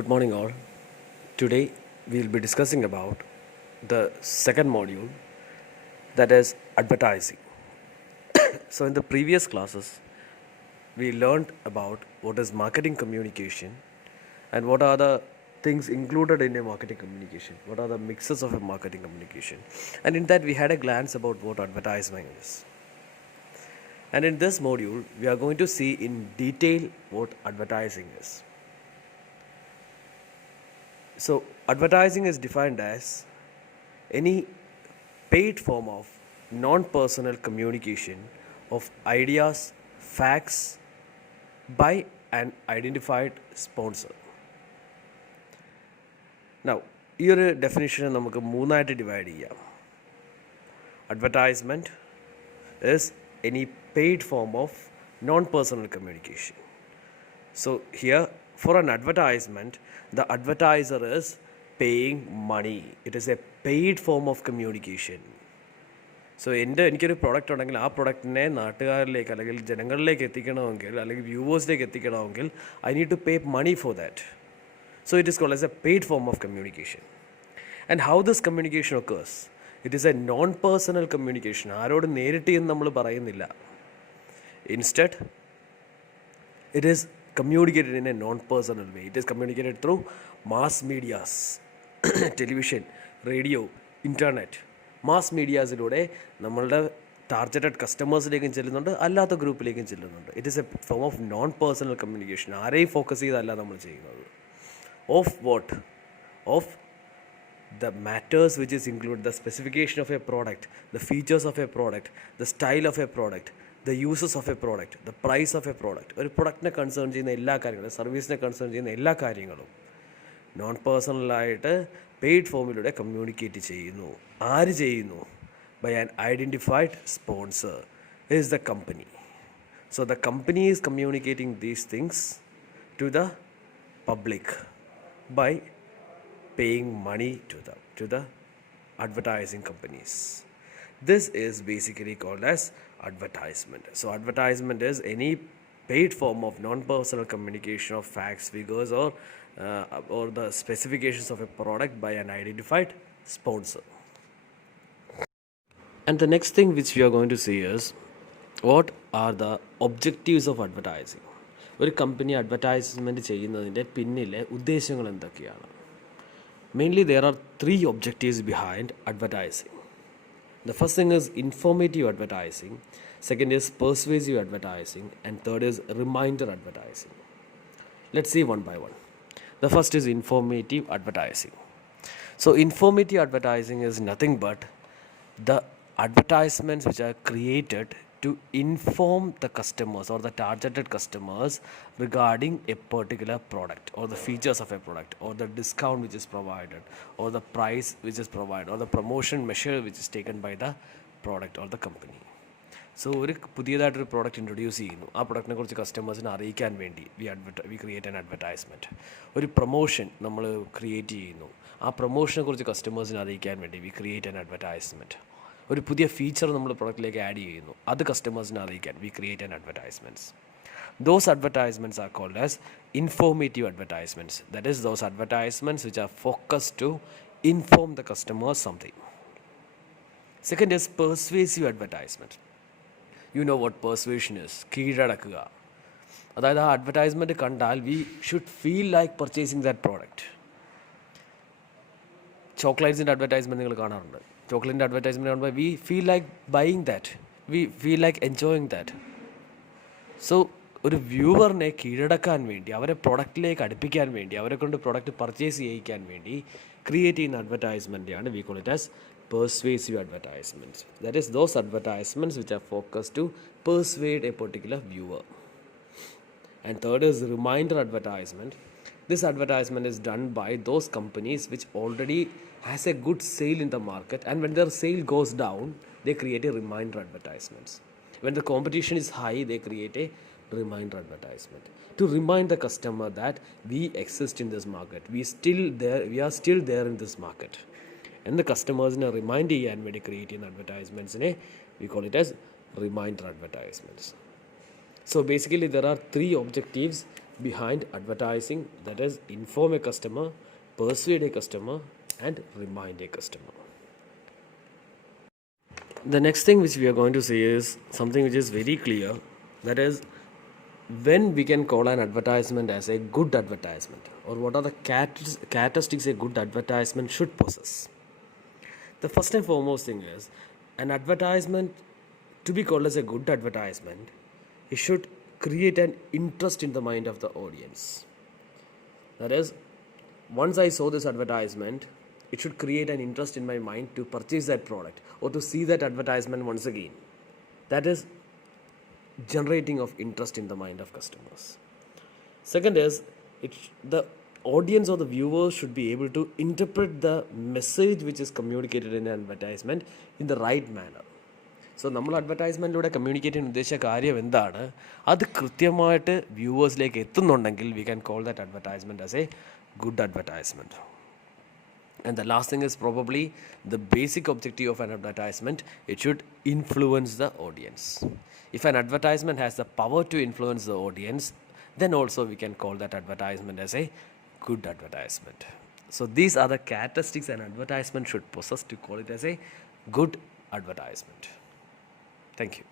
Good morning, all. Today we will be discussing about the second module, that is advertising. So, in the previous classes, we learned about what is marketing communication and what are the things included in a marketing communication, what are the mixes of a marketing communication, and in that we had a glance about what advertising is. And in this module, we are going to see in detail what advertising is. So, advertising is defined as any paid form of non personal communication of ideas, facts by an identified sponsor. Now, ഈ ഒരു ഡെഫിനിഷനെ നമുക്ക് മൂന്നായിട്ട് ഡിവൈഡ് ചെയ്യാം. Advertisement is any paid form of non-personal communication. So here, for an advertisement, the advertiser is paying money. It is a paid form of communication. So എനിക്കൊരു product ഉണ്ടെങ്കിൽ ആ പ്രോഡക്റ്റിനെ നാട്ടുകാരിലേക്ക് അല്ലെങ്കിൽ ജനങ്ങളിലേക്ക് എത്തിക്കണമെങ്കിൽ അല്ലെങ്കിൽ വ്യൂവേഴ്സിലേക്ക് എത്തിക്കണമെങ്കിൽ I need to pay money for that. So it is called as a paid form of communication. And how this communication occurs? It is a non personal communication. ആരോടും നേരിട്ട് എന്ന് നമ്മൾ പറയുന്നില്ല. Instead it is communicated in a non-personal way. It is communicated through mass medias, television, radio, internet. Mass മീഡിയാസിലൂടെ നമ്മളുടെ targeted കസ്റ്റമേഴ്സിലേക്കും ചെല്ലുന്നുണ്ട്, അല്ലാത്ത ഗ്രൂപ്പിലേക്കും ചെല്ലുന്നുണ്ട്. It is a form of non personal communication. ആരെയും ഫോക്കസ് ചെയ്തല്ല നമ്മൾ ചെയ്യുന്നത്. Of what? Of the matters which is include the specification of a product, the features of a product, the style of a product, the uses of a product, the price of a product. ഒരു പ്രൊഡക്റ്റിനെ കൺസേൺ ചെയ്യുന്ന എല്ലാ കാര്യങ്ങളും, സർവീസിനെ കൺസേൺ ചെയ്യുന്ന എല്ലാ കാര്യങ്ങളും നോൺ പേഴ്സണലായിട്ട് പെയ്ഡ് ഫോമിലൂടെ കമ്മ്യൂണിക്കേറ്റ് ചെയ്യുന്നു. ആര് ചെയ്യുന്നു? By an identified sponsor is the company. So the company is communicating these things to the public by paying money to the advertising companies. This is basically called as advertisement. So advertisement is any paid form of non-personal communication of facts, figures, or the specifications of a product by an identified sponsor. And the next thing which we are going to see is what are the objectives of advertising. ഒരു company advertisement ചെയ്യുന്നതിൻ്റെ പിന്നിലെ ഉദ്ദേശങ്ങൾ എന്തൊക്കെയാണ്? Mainly there are three objectives behind advertising. The first thing is informative advertising, second is persuasive advertising, and third is reminder advertising. Let's see one by one. The first is informative advertising. So informative advertising is nothing but the advertisements which are created to inform the customers or the targeted customers regarding a particular product or the features of a product or the discount which is provided or the price which is provided or the promotion measure which is taken by the product or the company. So ഒരു പുതിയതായിട്ടൊരു product introduce ചെയ്യുന്നു. ആ പ്രൊഡക്റ്റിനെ കുറിച്ച് കസ്റ്റമേഴ്സിനെ അറിയിക്കാൻ വേണ്ടി V create an advertisement. ഒരു പ്രൊമോഷൻ നമ്മൾ ക്രിയേറ്റ് ചെയ്യുന്നു. ആ പ്രൊമോഷനെ കുറിച്ച് കസ്റ്റമേഴ്സിനെ അറിയിക്കാൻ വേണ്ടി വി ക്രിയേറ്റ് ആൻ അഡ്വർടൈസ്മെൻറ്റ്. ഒരു പുതിയ ഫീച്ചർ നമ്മൾ പ്രൊഡക്റ്റിലേക്ക് ആഡ് ചെയ്യുന്നു, അത് കസ്റ്റമേഴ്സിനെ അറിയിക്കാൻ we create an advertisements. Those advertisements are called as informative advertisements. That is, those advertisements which are focused to inform the customer something. Second is persuasive advertisement. You know what persuasion is. കീഴടക്കുക. അതായത് ആ advertisement കണ്ടാൽ we should feel like purchasing that product. ചോക്ലേറ്റ്സിൻ്റെ advertisement നിങ്ങൾ കാണാറുണ്ട്. ചോക്ലേറ്റിൻ്റെ advertisement കാണുമ്പോൾ we feel like buying that, we feel like enjoying that. So ഒരു വ്യൂവറിനെ കീഴടക്കാൻ വേണ്ടി, അവരെ പ്രൊഡക്റ്റിലേക്ക് അടുപ്പിക്കാൻ വേണ്ടി, അവരെ കൊണ്ട് പ്രൊഡക്റ്റ് പർച്ചേസ് ചെയ്യിക്കാൻ വേണ്ടി ക്രിയേറ്റ് ചെയ്യുന്ന അഡ്വർടൈസ്മെൻറ്റാണ് we call it as persuasive advertisements. That is, those advertisements which are focused to persuade a particular viewer. And third is reminder advertisement. This advertisement is done by those companies which already has a good sale in the market, and when their sale goes down, they create a reminder advertisements. When the competition is high, they create a reminder advertisement to remind the customer that we exist in this market, we are still there in this market. And the customers remind ചെയ്യാൻ വേണ്ടി create ചെയ്യുന്ന അഡ്വർടൈസ്മെൻറ്റ്സിനെ we call it as reminder advertisements. So basically there are three objectives behind advertising, that is, inform a customer, persuade a customer, and remind a customer. The next thing which we are going to see is something which is very clear, that is, when we can call an advertisement as a good advertisement, or what are the characteristics a good advertisement should possess. The first and foremost thing is, an advertisement, to be called as a good advertisement, it should create an interest in the mind of the audience. That is, once I saw this advertisement, it should create an interest in my mind to purchase that product or to see that advertisement once again. That is generating of interest in the mind of customers. Second is, the audience or the viewers should be able to interpret the message which is communicated in an advertisement in the right manner. So നമ്മൾ അഡ്വർടൈസ്മെൻറ്റിലൂടെ communicate ചെയ്യാൻ ഉദ്ദേശിച്ച കാര്യം എന്താണ്, അത് കൃത്യമായിട്ട് വ്യൂവേഴ്സിലേക്ക് എത്തുന്നുണ്ടെങ്കിൽ we can call that advertisement as a good advertisement. And the last thing is probably the basic objective of an advertisement. It should influence the audience. If an advertisement has the power to influence the audience, then also we can call that advertisement as a good advertisement. So these are the characteristics an advertisement should possess to call it as a good advertisement. Thank you.